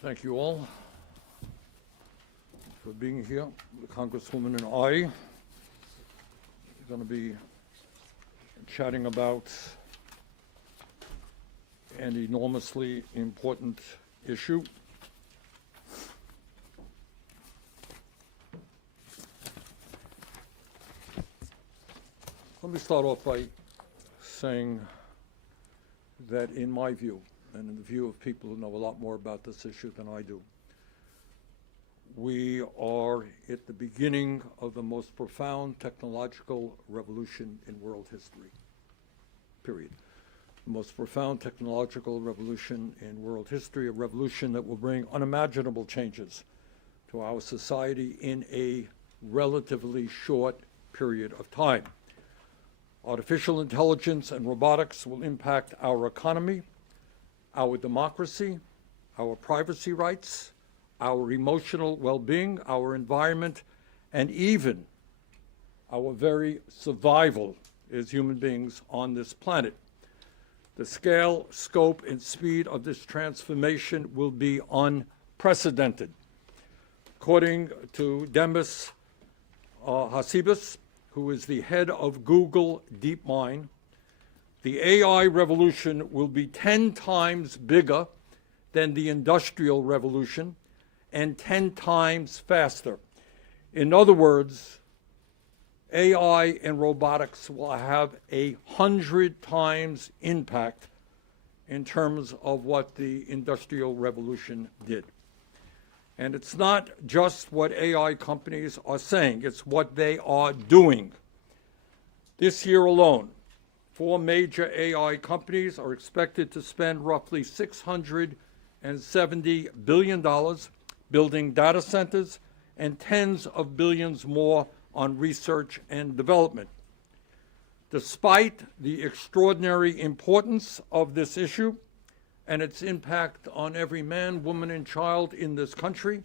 Thank you all for being here. The Congresswoman and I are going to be chatting about an enormously important issue. Let me start off by saying that in my view, and in the view of people who know a lot more about this issue than I do, we are at the beginning of the most profound technological revolution in world history, period. The most profound technological revolution in world history, a revolution that will bring unimaginable changes to our society in a relatively short period of time. Artificial intelligence and robotics will impact our economy, our democracy, our privacy rights, our emotional well-being, our environment, and even our very survival as human beings on this planet. The scale, scope, and speed of this transformation will be unprecedented. According to Demis Hassabis, who is the head of Google DeepMind, the AI revolution will be 10 times bigger than the Industrial Revolution and 10 times faster. In other words, AI and robotics will have 100 times impact in terms of what the Industrial Revolution did. And it's not just what AI companies are saying, it's what they are doing. This year alone, 4 major AI companies are expected to spend roughly $670 billion building data centers and tens of billions more on research and development. Despite the extraordinary importance of this issue and its impact on every man, woman, and child in this country,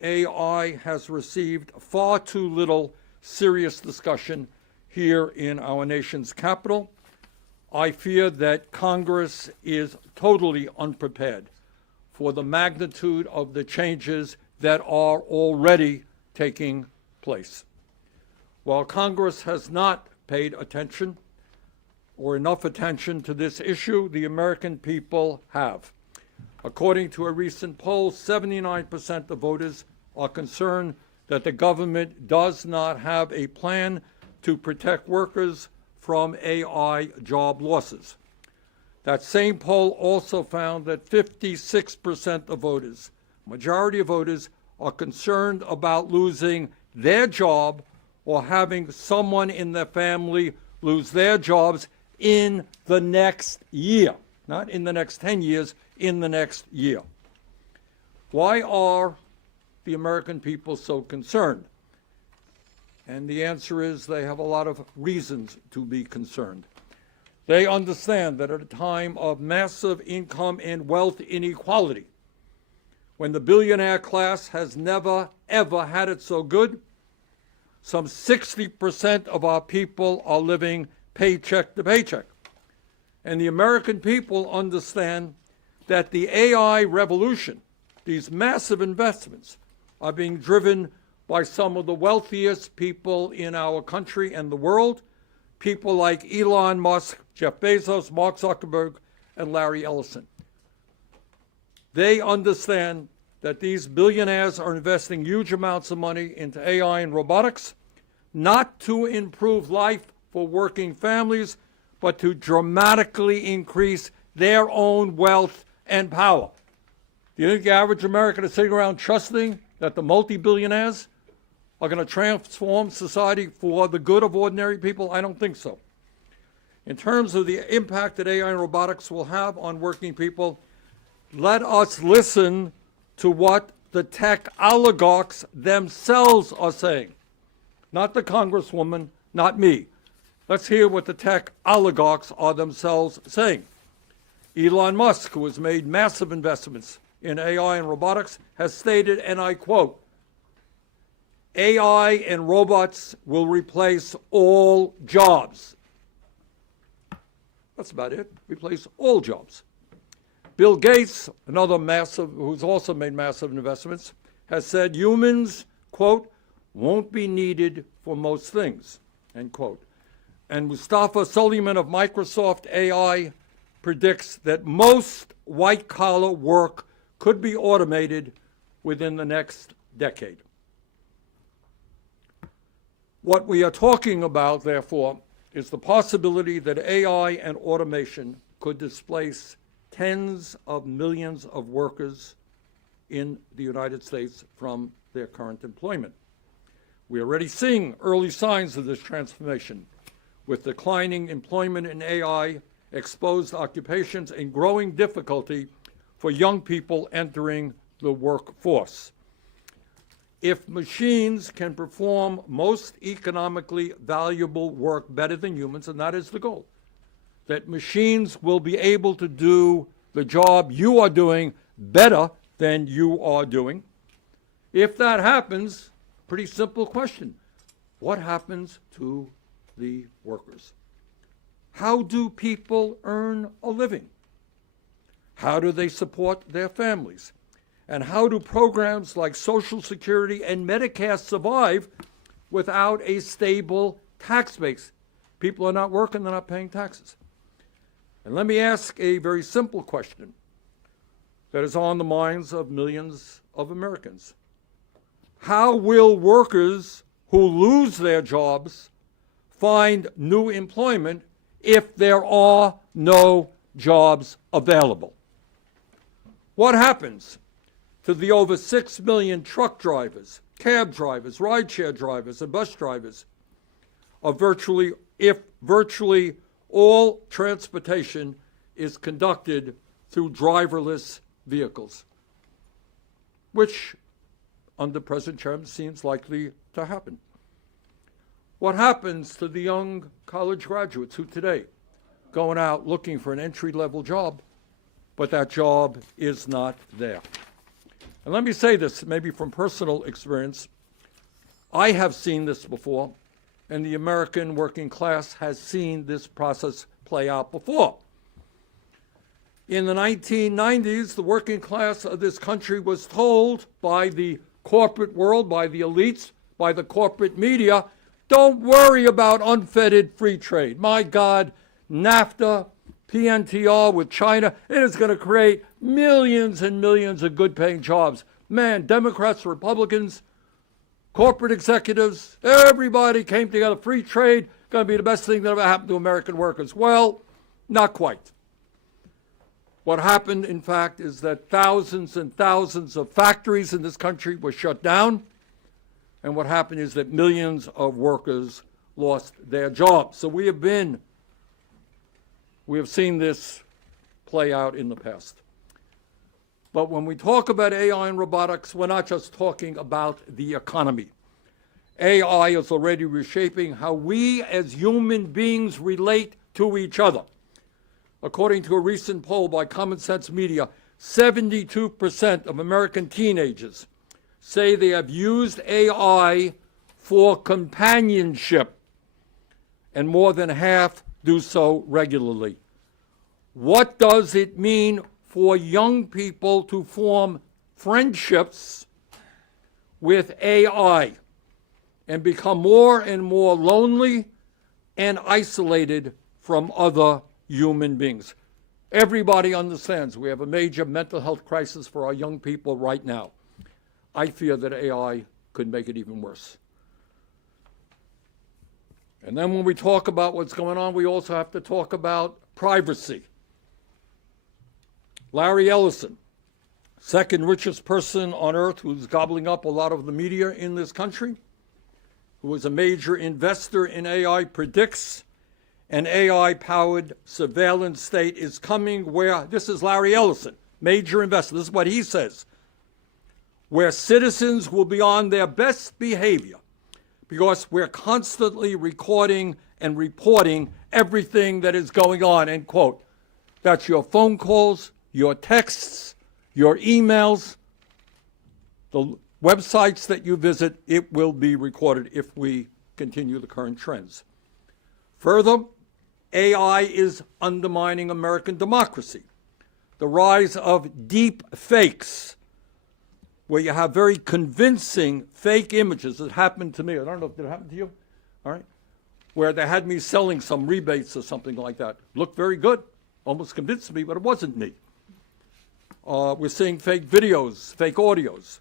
AI has received far too little serious discussion here in our nation's capital. I fear that Congress is totally unprepared for the magnitude of the changes that are already taking place. While Congress has not paid attention or enough attention to this issue, the American people have. According to a recent poll, 79% of voters are concerned that the government does not have a plan to protect workers from AI job losses. That same poll also found that 56% of voters, majority of voters, are concerned about losing their job or having someone in their family lose their jobs in the next year, not in the next 10 years, in the next year. Why are the American people so concerned? And the answer is they have a lot of reasons to be concerned. They understand that at a time of massive income and wealth inequality, when the billionaire class has never, ever had it so good, some 60% of our people are living paycheck to paycheck. And the American people understand that the AI revolution, these massive investments, are being driven by some of the wealthiest people in our country and the world, people like Elon Musk, Jeff Bezos, Mark Zuckerberg, and Larry Ellison. They understand that these billionaires are investing huge amounts of money into AI and robotics, not to improve life for working families, but to dramatically increase their own wealth and power. Do you think the average American is sitting around trusting that the multi-billionaires are going to transform society for the good of ordinary people? I don't think so. In terms of the impact that AI and robotics will have on working people, let us listen to what the tech oligarchs themselves are saying. Not the Congresswoman, not me. Let's hear what the tech oligarchs are themselves saying. Elon Musk, who has made massive investments in AI and robotics, has stated, and I quote, AI and robots will replace all jobs. That's about it. Replace all jobs. Bill Gates, another massive, who's also made massive investments, has said humans, quote, won't be needed for most things, end quote. And Mustafa Suleyman of Microsoft AI predicts that most white-collar work could be automated within the next decade. What we are talking about, therefore, is the possibility that AI and automation could displace tens of millions of workers in the United States from their current employment. We're already seeing early signs of this transformation, with declining employment in AI, exposed occupations, and growing difficulty for young people entering the workforce. If machines can perform most economically valuable work better than humans, and that is the goal, that machines will be able to do the job you are doing better than you are doing. If that happens, pretty simple question, what happens to the workers? How do people earn a living? How do they support their families? And how do programs like Social Security and Medicare survive without a stable tax base? People are not working, they're not paying taxes. And let me ask a very simple question that is on the minds of millions of Americans. How will workers who lose their jobs find new employment if there are no jobs available? What happens to the over 6 million truck drivers, cab drivers, rideshare drivers, and bus drivers if virtually all transportation is conducted through driverless vehicles, which under present terms seems likely to happen? What happens to the young college graduates who today going out looking for an entry-level job, but that job is not there? And let me say this, maybe from personal experience. I have seen this before, and the American working class has seen this process play out before. In the 1990s, the working class of this country was told by the corporate world, by the elites, by the corporate media, don't worry about unfettered free trade. My God, NAFTA, PNTR with China, it is going to create millions and millions of good-paying jobs. Man, Democrats, Republicans, corporate executives, everybody came together. Free trade, going to be the best thing that ever happened to American workers. Well, not quite. What happened, in fact, is that thousands and thousands of factories in this country were shut down. And what happened is that millions of workers lost their jobs. So we have seen this play out in the past. But when we talk about AI and robotics, we're not just talking about the economy. AI is already reshaping how we as human beings relate to each other. According to a recent poll by Common Sense Media, 72% of American teenagers say they have used AI for companionship, and more than half do so regularly. What does it mean for young people to form friendships with AI and become more and more lonely and isolated from other human beings? Everybody understands we have a major mental health crisis for our young people right now. I fear that AI could make it even worse. And then when we talk about what's going on, we also have to talk about privacy. Larry Ellison, second richest person on earth who's gobbling up a lot of the media in this country, who is a major investor in AI, predicts an AI-powered surveillance state is coming where, this is Larry Ellison, major investor, this is what he says, where citizens will be on their best behavior because we're constantly recording and reporting everything that is going on, end quote. That's your phone calls, your texts, your emails, the websites that you visit, it will be recorded if we continue the current trends. Further, AI is undermining American democracy. the rise of deep fakes, where you have very convincing fake images. It happened to me. I don't know, did it happen to you? All right. Where they had me selling some rebates or something like that. Looked very good, almost convinced me, but it wasn't me. We're seeing fake videos, fake audios.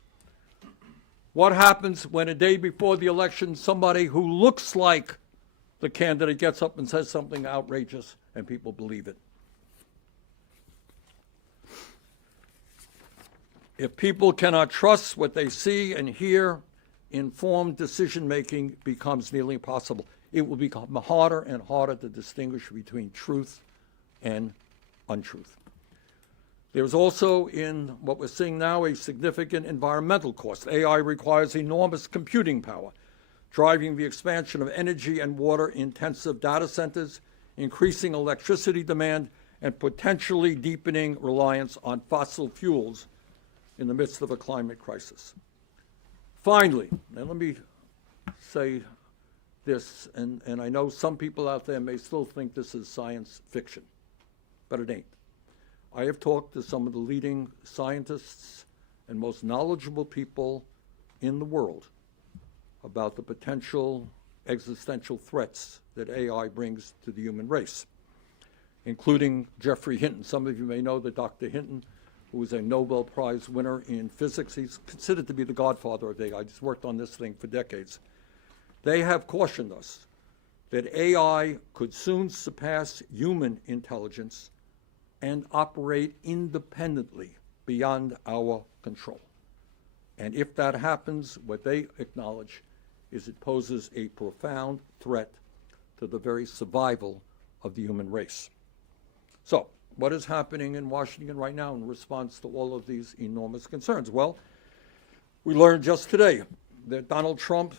What happens when a day before the election, somebody who looks like the candidate gets up and says something outrageous and people believe it? If people cannot trust what they see and hear, informed decision-making becomes nearly impossible. It will become harder and harder to distinguish between truth and untruth. There's also, in what we're seeing now, a significant environmental cost. AI requires enormous computing power, driving the expansion of energy and water-intensive data centers, increasing electricity demand, and potentially deepening reliance on fossil fuels in the midst of a climate crisis. Finally, and let me say this, and I know some people out there may still think this is science fiction, but it ain't. I have talked to some of the leading scientists and most knowledgeable people in the world about the potential existential threats that AI brings to the human race, including Geoffrey Hinton. Some of you may know that Dr. Hinton, who is a Nobel Prize winner in physics, he's considered to be the godfather of AI. He's worked on this thing for decades. They have cautioned us that AI could soon surpass human intelligence and operate independently beyond our control. And if that happens, what they acknowledge is it poses a profound threat to the very survival of the human race. So, what is happening in Washington right now in response to all of these enormous concerns? Well, we learned just today that Donald Trump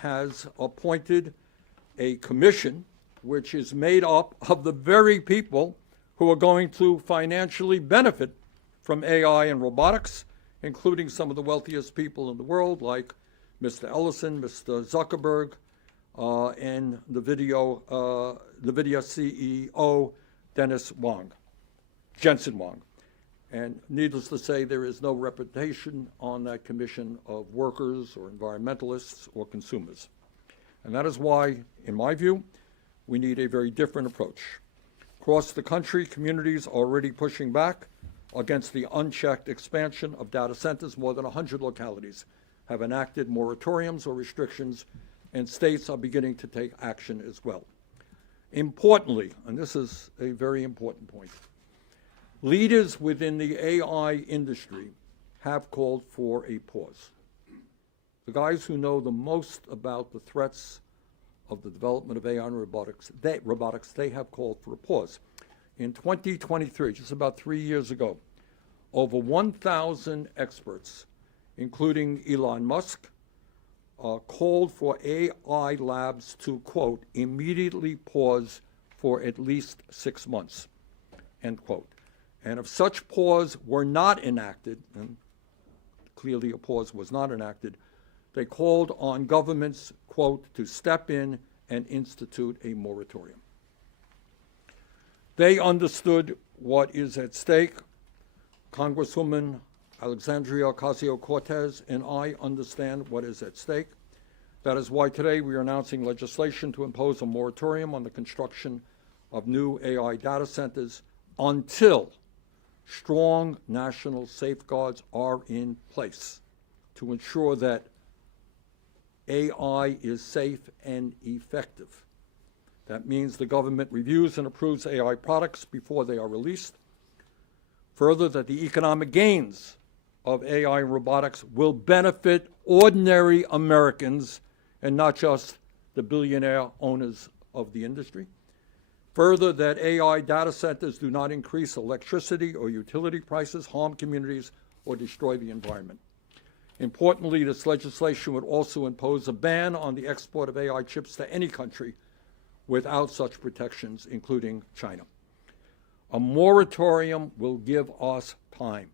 has appointed a commission which is made up of the very people who are going to financially benefit from AI and robotics, including some of the wealthiest people in the world, like Mr. Ellison, Mr. Zuckerberg, and the video CEO, Jensen Huang. And needless to say, there is no reputation on that commission of workers or environmentalists or consumers. And that is why, in my view, we need a very different approach. Across the country, communities are already pushing back against the unchecked expansion of data centers. More than 100 localities have enacted moratoriums or restrictions, and states are beginning to take action as well. Importantly, and this is a very important point, leaders within the AI industry have called for a pause. The guys who know the most about the threats of the development of AI and robotics, they have called for a pause. In 2023, just about 3 years ago, over 1,000 experts, including Elon Musk, called for AI labs to, quote, immediately pause for at least 6 months, end quote. And if such pause were not enacted, and clearly a pause was not enacted, they called on governments, quote, to step in and institute a moratorium. They understood what is at stake. Congresswoman Alexandria Ocasio-Cortez and I understand what is at stake. That is why today we are announcing legislation to impose a moratorium on the construction of new AI data centers until strong national safeguards are in place to ensure that AI is safe and effective. That means the government reviews and approves AI products before they are released. Further, that the economic gains of AI and robotics will benefit ordinary Americans and not just the billionaire owners of the industry. Further, that AI data centers do not increase electricity or utility prices, harm communities, or destroy the environment. Importantly, this legislation would also impose a ban on the export of AI chips to any country without such protections, including China. A moratorium will give us time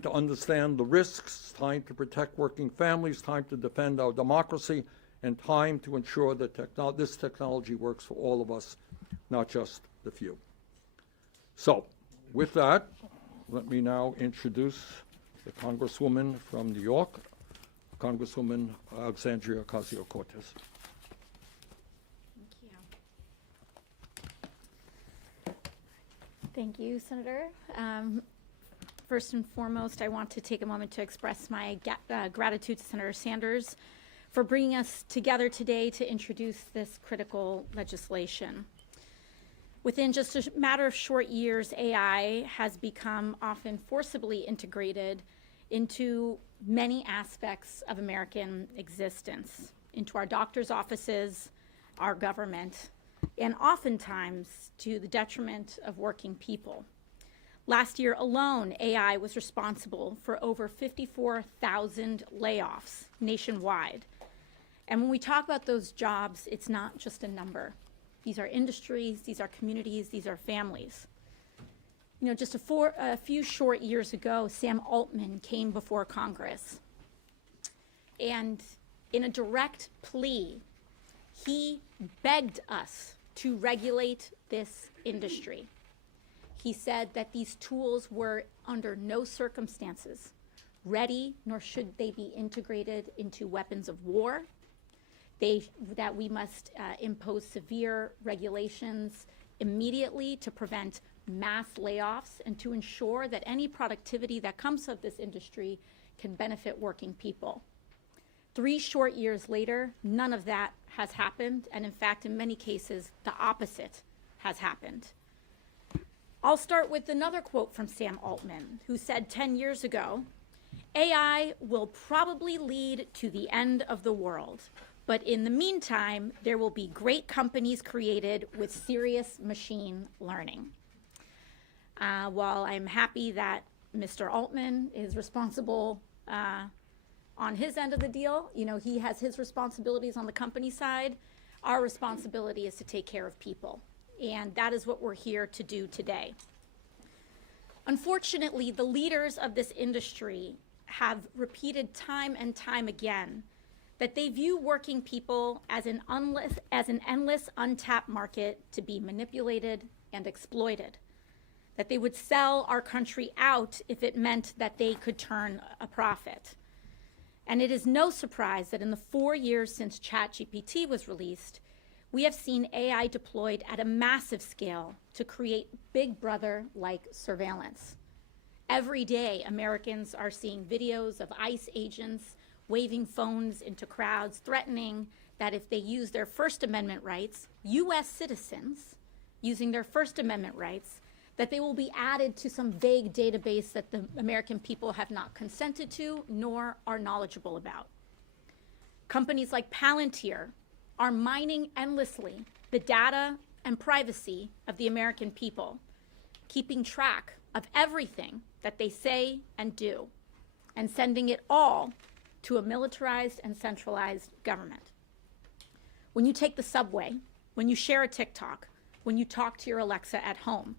to understand the risks, time to protect working families, time to defend our democracy, and time to ensure that this technology works for all of us, not just the few. So, With that, let me now introduce the Congresswoman from New York, Congresswoman Alexandria Ocasio-Cortez. Thank you, Senator. First and foremost, I want to take a moment to express my gratitude to Senator Sanders for bringing us together today to introduce this critical legislation. Within just a matter of short years, AI has become often forcibly integrated into many aspects of American existence, into our doctor's offices, our government, and oftentimes to the detriment of working people. Last year alone, AI was responsible for over 54,000 layoffs nationwide. And when we talk about those jobs, it's not just a number. These are industries, these are communities, these are families. You know, just a few short years ago, Sam Altman came before Congress. And in a direct plea, he begged us to regulate this industry. He said that these tools were under no circumstances ready, nor should they be integrated into weapons of war. That we must impose severe regulations immediately to prevent mass layoffs and to ensure that any productivity that comes of this industry can benefit working people. 3 short years later, none of that has happened, and in fact, in many cases, the opposite has happened. I'll start with another quote from Sam Altman, who said 10 years ago, "AI will probably lead to the end of the world. But in the meantime, there will be great companies created with serious machine learning." While I'm happy that Mr. Altman is responsible on his end of the deal, you know, he has his responsibilities on the company side, our responsibility is to take care of people. And that is what we're here to do today. Unfortunately, the leaders of this industry have repeated time and time again that they view working people as an endless, untapped market to be manipulated and exploited, that they would sell our country out if it meant that they could turn a profit. And it is no surprise that in the 4 years since ChatGPT was released, we have seen AI deployed at a massive scale to create Big Brother-like surveillance. Every day, Americans are seeing videos of ICE agents waving phones into crowds, threatening that if they use their First Amendment rights, U.S. citizens using their First Amendment rights, that they will be added to some vague database that the American people have not consented to nor are knowledgeable about. Companies like Palantir are mining endlessly the data and privacy of the American people, keeping track of everything that they say and do, and sending it all to a militarized and centralized government. When you take the subway, when you share a TikTok, when you talk to your Alexa at home,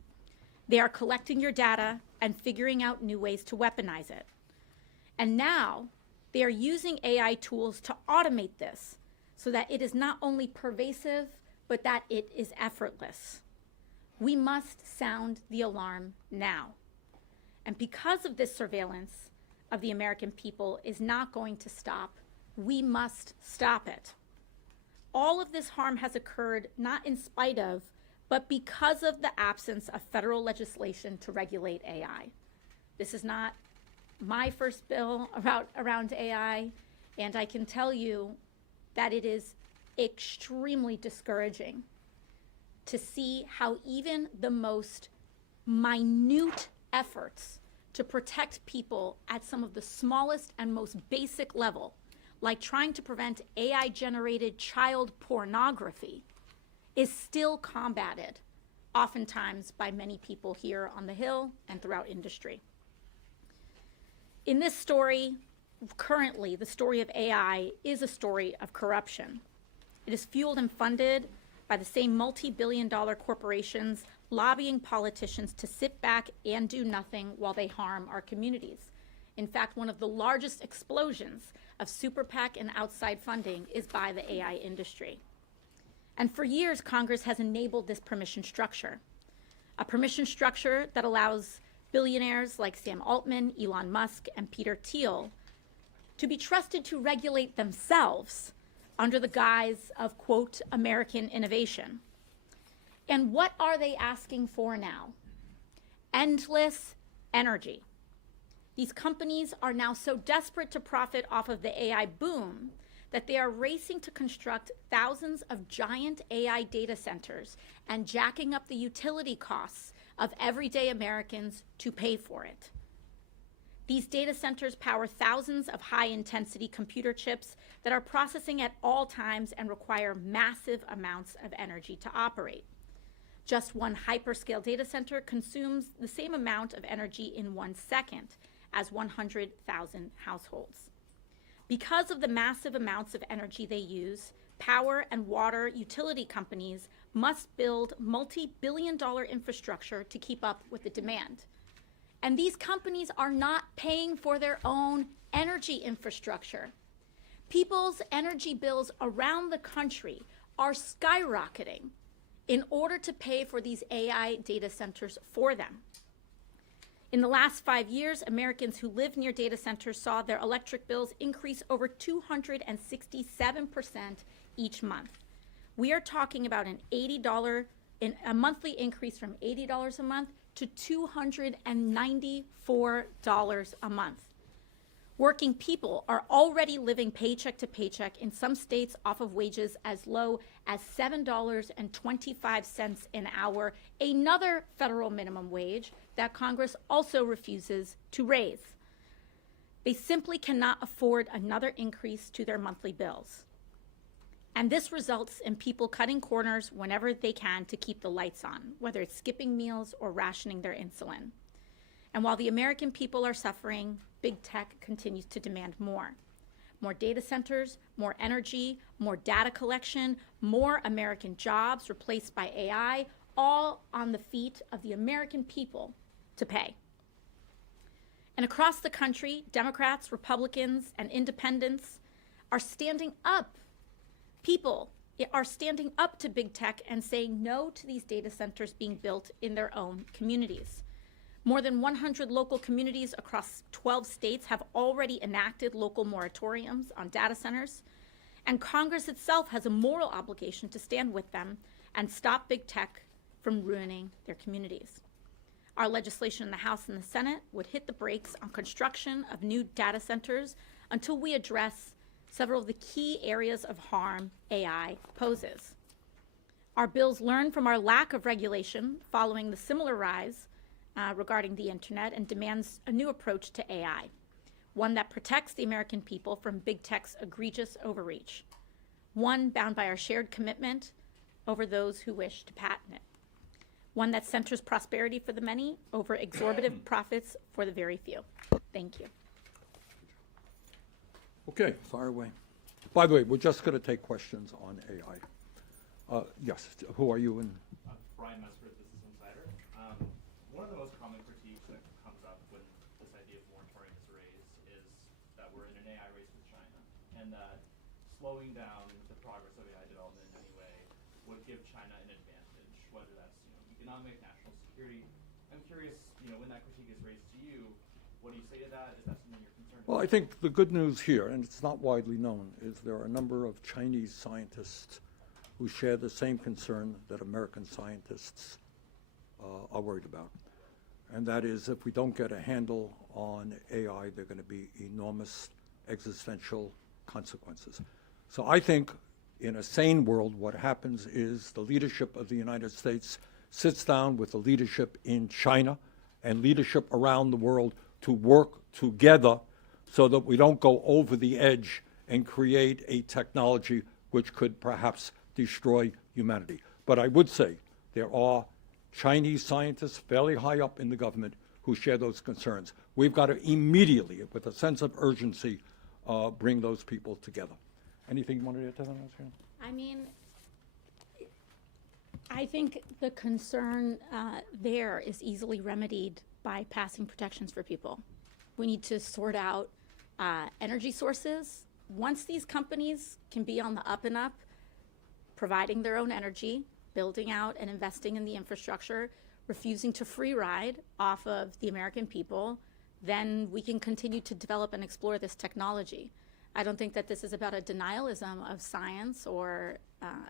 they are collecting your data and figuring out new ways to weaponize it. And now they are using AI tools to automate this so that it is not only pervasive, but that it is effortless. We must sound the alarm now. And because of this surveillance of the American people is not going to stop, we must stop it. All of this harm has occurred not in spite of, but because of the absence of federal legislation to regulate AI. This is not my first bill around AI, and I can tell you that it is extremely discouraging to see how even the most minute efforts to protect people at some of the smallest and most basic level, like trying to prevent AI-generated child pornography, is still combated, oftentimes by many people here on the Hill and throughout industry. In this story, currently, the story of AI is a story of corruption. It is fueled and funded by the same multi-billion-dollar corporations lobbying politicians to sit back and do nothing while they harm our communities. In fact, one of the largest explosions of super PAC and outside funding is by the AI industry. And for years, Congress has enabled this permission structure. a permission structure that allows billionaires like Sam Altman, Elon Musk, and Peter Thiel to be trusted to regulate themselves under the guise of, quote, American innovation. And what are they asking for now? Endless energy. These companies are now so desperate to profit off of the AI boom that they are racing to construct thousands of giant AI data centers and jacking up the utility costs of everyday Americans to pay for it. These data centers power thousands of high-intensity computer chips that are processing at all times and require massive amounts of energy to operate. Just one hyperscale data center consumes the same amount of energy in 1 second as 100,000 households. Because of the massive amounts of energy they use, power and water utility companies must build multi-billion-dollar infrastructure to keep up with the demand. And these companies are not paying for their own energy infrastructure. People's energy bills around the country are skyrocketing in order to pay for these AI data centers for them. In the last 5 years, Americans who live near data centers saw their electric bills increase over 267% each month. We are talking about a monthly increase from $80 a month to $294 a month. Working people are already living paycheck to paycheck, in some states off of wages as low as $7.25 an hour, another federal minimum wage that Congress also refuses to raise. They simply cannot afford another increase to their monthly bills. And this results in people cutting corners whenever they can to keep the lights on, whether it's skipping meals or rationing their insulin. And while the American people are suffering, big tech continues to demand more. More data centers, more energy, more data collection, more American jobs replaced by AI, all on the feet of the American people to pay. And across the country, Democrats, Republicans, and independents are standing up. People are standing up to big tech and saying no to these data centers being built in their own communities. More than 100 local communities across 12 states have already enacted local moratoriums on data centers, and Congress itself has a moral obligation to stand with them and stop big tech from ruining their communities. Our legislation in the House and the Senate would hit the brakes on construction of new data centers until we address several of the key areas of harm AI poses. Our bills learn from our lack of regulation following the similar rise regarding the internet and demands a new approach to AI, one that protects the American people from big tech's egregious overreach, one bound by our shared commitment over those who wish to patent it, one that centers prosperity for the many over exorbitant profits for the very few. Thank you. Okay, fire away. By the way, we're just going to take questions on AI. Yes, who are you? Brian Mesper, Business Insider. One of the most common critiques that comes up when this idea of moratorium is raised is that we're in an AI race with China, and that slowing down the progress of AI development in any way would give China an advantage, whether that's economic, national security. I'm curious, when that critique is raised to you, what do you say to that? Is that something you're concerned Well, about? I think the good news here, and it's not widely known, is there are a number of Chinese scientists who share the same concern that American scientists are worried about. And that is, if we don't get a handle on AI, there are going to be enormous existential consequences. So I think in a sane world, what happens is the leadership of the United States sits down with the leadership in China and leadership around the world to work together so that we don't go over the edge and create a technology which could perhaps destroy humanity. But I would say there are Chinese scientists fairly high up in the government who share those concerns. We've got to immediately, with a sense of urgency, bring those people together. Anything you wanted to add to that? I mean, I think the concern there is easily remedied by passing protections for people. We need to sort out energy sources. Once these companies can be on the up and up, providing their own energy, building out and investing in the infrastructure, refusing to free ride off of the American people, then we can continue to develop and explore this technology. I don't think that this is about a denialism of science or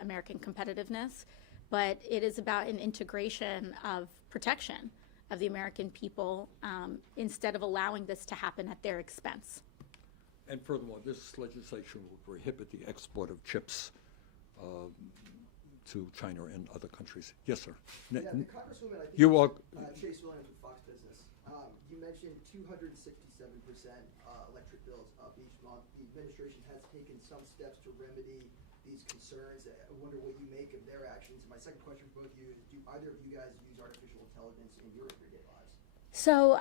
American competitiveness, but it is about an integration of protection of the American people instead of allowing this to happen at their expense. And furthermore, this legislation will prohibit the export of chips to China and other countries. Yes, sir. Yeah, the Congresswoman, I think, You are, Chase Williams with Fox Business. You mentioned 267% electric bills up each month. The administration has taken some steps to remedy these concerns. I wonder what you make of their actions. My second question for both of you is, do either of you guys use artificial intelligence in your everyday lives? So,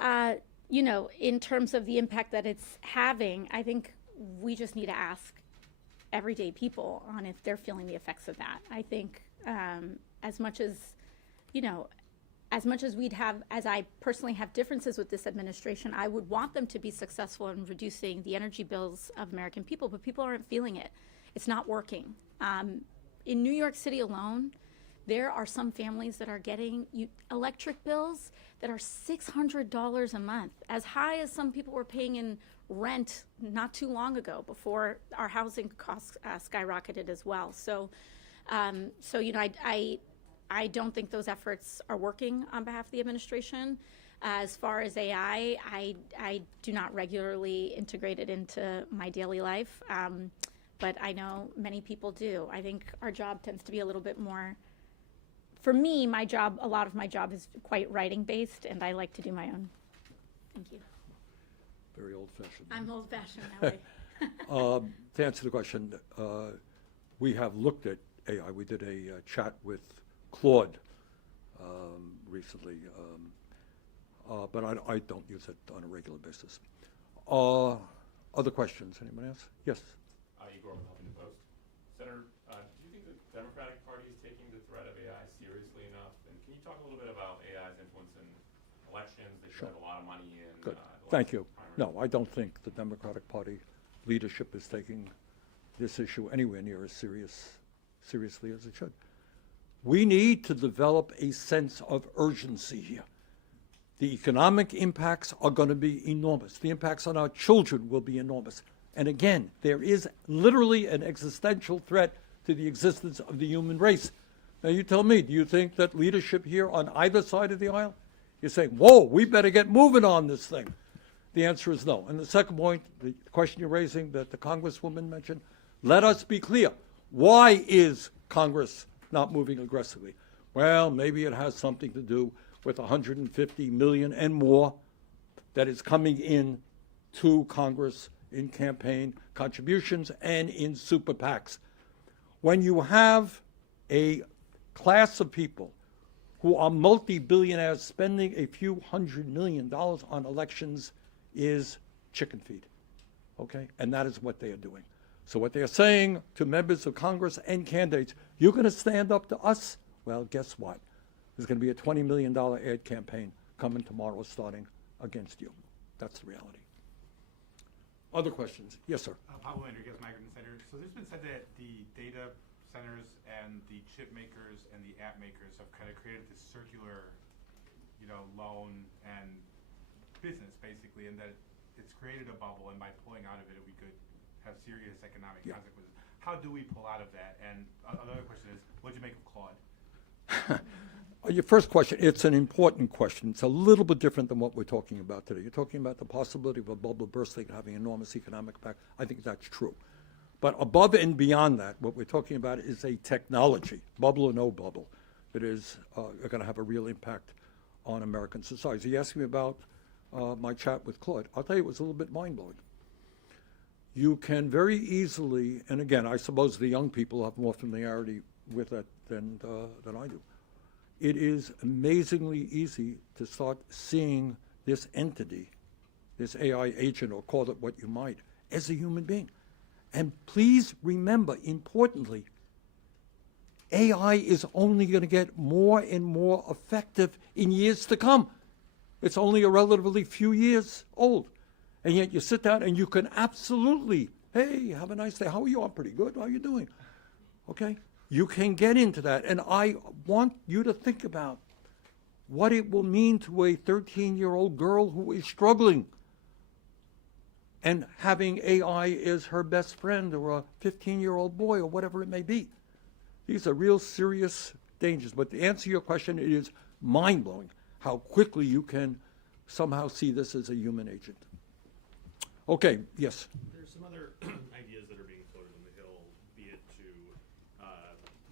you know, in terms of the impact that it's having, I think we just need to ask everyday people on if they're feeling the effects of that. I think as much as, you know, as much as as I personally have differences with this administration, I would want them to be successful in reducing the energy bills of American people, but people aren't feeling it. It's not working. In New York City alone, there are some families that are getting electric bills that are $600 a month, as high as some people were paying in rent not too long ago before our housing costs skyrocketed as well. So, you know, I don't think those efforts are working on behalf of the administration. As far as AI, I do not regularly integrate it into my daily life, but I know many people do. I think our job tends to be a little bit more, for me, a lot of my job is quite writing based, and I like to do my own. Thank you. very old-fashioned. I'm old-fashioned that way. To answer the question, we have looked at AI. We did a chat with Claude recently, but I don't use it on a regular basis. Other questions? Anyone else? Yes. Igor with Huffington Post. Senator, do you think the Democratic Party is taking the threat of AI seriously enough? And can you talk a little bit about AI's influence in elections? They Sure. have a lot of money in. Good. Thank you. No, I don't think the Democratic Party leadership is taking this issue anywhere near as seriously as it should. We need to develop a sense of urgency here. The economic impacts are going to be enormous. The impacts on our children will be enormous. And again, there is literally an existential threat to the existence of the human race. Now you tell me, do you think that leadership here on either side of the aisle is saying, whoa, we better get moving on this thing? The answer is no. And the second point, the question you're raising that the Congresswoman mentioned, let us be clear. Why is Congress not moving aggressively? Well, maybe it has something to do with 150 million and more that is coming in to Congress in campaign contributions and in super PACs. When you have a class of people who are multi-billionaires spending a few $100 million on elections is chicken feed, okay? And that is what they are doing. So what they are saying to members of Congress and candidates, you're going to stand up to us? Well, guess what? There's going to be a $20 million ad campaign coming tomorrow starting against you. That's the reality. Other questions? Yes, sir. Pablo Enriquez, Migrant Center. So there's been said that the data centers and the chip makers and the app makers have kind of created this circular, loan and business basically, and that it's created a bubble, and by pulling out of it, we could have serious economic consequences. How do we pull out of that? And another question is, what do you make of Claude? Your first question, it's an important question. It's a little bit different than what we're talking about today. You're talking about the possibility of a bubble bursting and having enormous economic impact. I think that's true. But above and beyond that, what we're talking about is a technology, bubble or no bubble, that is going to have a real impact on American society. So you asked me about my chat with Claude. I'll tell you, it was a little bit mind-blowing. You can very easily, and again, I suppose the young people have more familiarity with it than I do. It is amazingly easy to start seeing this entity, this AI agent, or call it what you might, as a human being. And please remember, importantly, AI is only going to get more and more effective in years to come. It's only a relatively few years old. And yet you sit down and you can absolutely, hey, have a nice day. How are you? I'm pretty good. How are you doing? Okay? You can get into that. And I want you to think about what it will mean to a 13-year-old girl who is struggling and having AI as her best friend, or a 15-year-old boy, or whatever it may be. These are real serious dangers. But to answer your question, it is mind-blowing how quickly you can somehow see this as a human agent. Okay, yes. There's some other ideas that are being floated on the Hill, be it to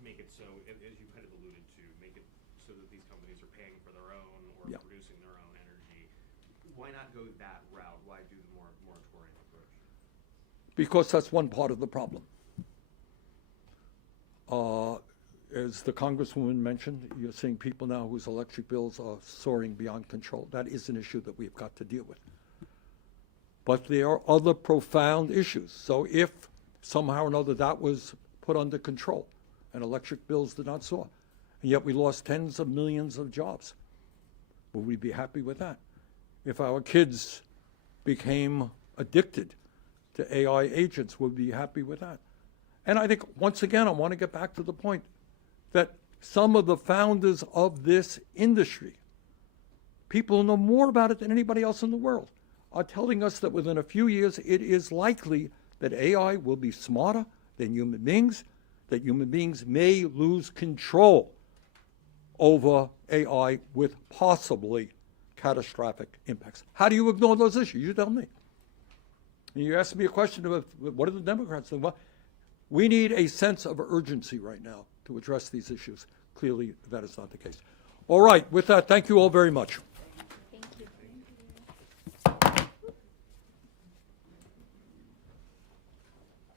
make it so, as you kind of alluded to, make it so that these companies are paying for their own or Yeah. producing their own energy. Why not go that route? Why do the moratorium approach? Because that's one part of the problem. As the Congresswoman mentioned, you're seeing people now whose electric bills are soaring beyond control. That is an issue that we've got to deal with. But there are other profound issues. So if somehow or another that was put under control and electric bills did not soar, and yet we lost tens of millions of jobs, would we be happy with that? If our kids became addicted to AI agents, would we be happy with that? And I think, once again, I want to get back to the point that some of the founders of this industry, people who know more about it than anybody else in the world, are telling us that within a few years it is likely that AI will be smarter than human beings, that human beings may lose control over AI with possibly catastrophic impacts. How do you ignore those issues? You tell me. And you asked me a question of what do the Democrats think? Well, we need a sense of urgency right now to address these issues. Clearly, that is not the case. All right, with that, thank you all very much.